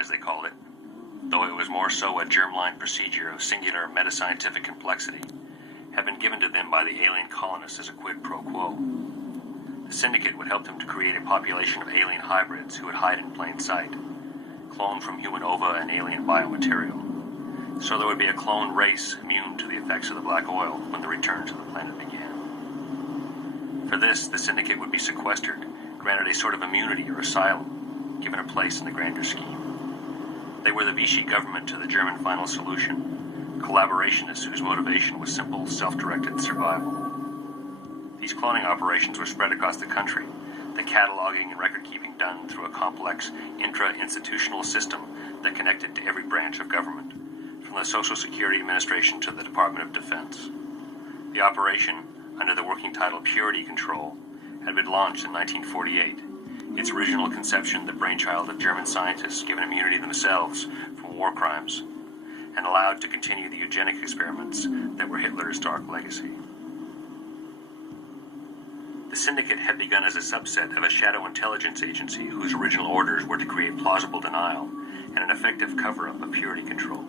as they called it, though it was more so a germline procedure of singular metascientific complexity, had been given to them by the alien colonists as a quid pro quo. The syndicate would help them to create a population of alien hybrids who would hide in plain sight, cloned from human ova and alien biomaterial, so there would be a clone race immune to the effects of the black oil when the return to the planet began. For this, the syndicate would be sequestered, granted a sort of immunity or asylum, given a place in the grander scheme. They were the Vichy government to the German final solution, collaborationists whose motivation was simple, self-directed survival. These cloning operations were spread across the country, the cataloging and record-keeping done through a complex intra-institutional system that connected to every branch of government, from the Social Security Administration to the Department of Defense. The operation, under the working title Purity Control, had been launched in 1948, its original conception the brainchild of German scientists given immunity themselves from war crimes, and allowed to continue the eugenic experiments that were Hitler's dark legacy. The syndicate had begun as a subset of a shadow intelligence agency whose original orders were to create plausible denial and an effective cover-up of purity control.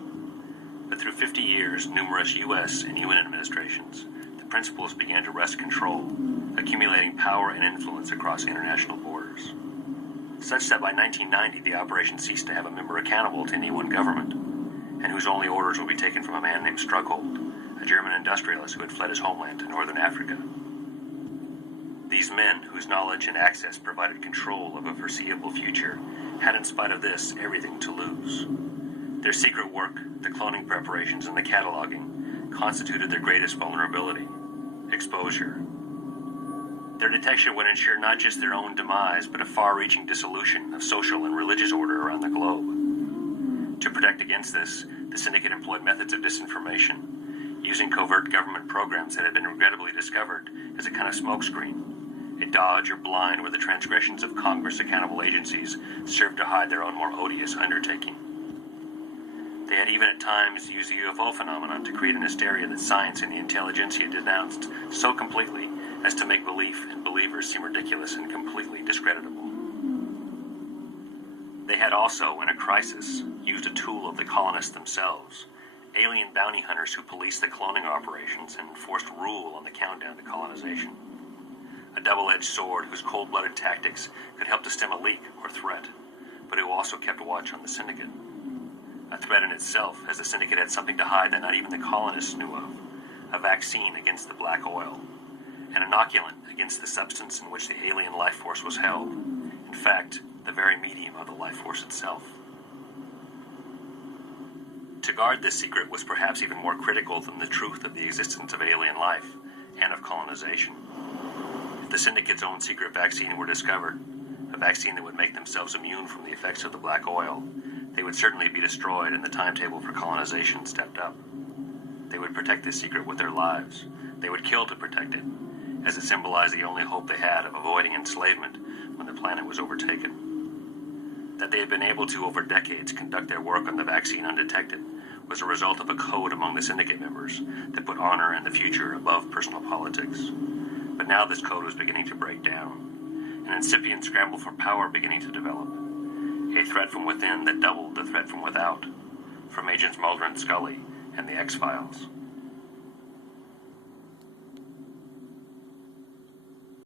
But through 50 years, numerous U.S. and UN administrations, the principles began to wrest control, accumulating power and influence across international borders. Such that by 1990, the operation ceased to have a member accountable to any one government, and whose only orders would be taken from a man named Strughold, a German industrialist who had fled his homeland to northern Africa. These men, whose knowledge and access provided control of a foreseeable future, had in spite of this everything to lose. Their secret work, the cloning preparations and the cataloging, constituted their greatest vulnerability: exposure. Their detection would ensure not just their own demise, but a far-reaching dissolution of social and religious order around the globe. To protect against this, the syndicate employed methods of disinformation, using covert government programs that had been regrettably discovered as a kind of smokescreen, a dodge or blind where the transgressions of Congress-accountable agencies served to hide their own more odious undertaking. They had even at times used the UFO phenomenon to create an hysteria that science and the intelligentsia denounced so completely as to make belief and believers seem ridiculous and completely discreditable. They had also, in a crisis, used a tool of the colonists themselves, alien bounty hunters who policed the cloning operations and enforced rule on the countdown to colonization. A double-edged sword whose cold-blooded tactics could help to stem a leak or threat, but who also kept watch on the syndicate. A threat in itself, as the syndicate had something to hide that not even the colonists knew of: a vaccine against the black oil, an inoculant against the substance in which the alien life force was held, in fact, the very medium of the life force itself. To guard this secret was perhaps even more critical than the truth of the existence of alien life and of colonization. If the syndicate's own secret vaccine were discovered, a vaccine that would make themselves immune from the effects of the black oil, they would certainly be destroyed and the timetable for colonization stepped up. They would protect this secret with their lives. They would kill to protect it, as it symbolized the only hope they had of avoiding enslavement when the planet was overtaken. That they had been able to, over decades, conduct their work on the vaccine undetected was a result of a code among the syndicate members that put honor and the future above personal politics. But now this code was beginning to break down, an incipient scramble for power beginning to develop, a threat from within that doubled the threat from without, from Agents Mulder and Scully and the X-Files.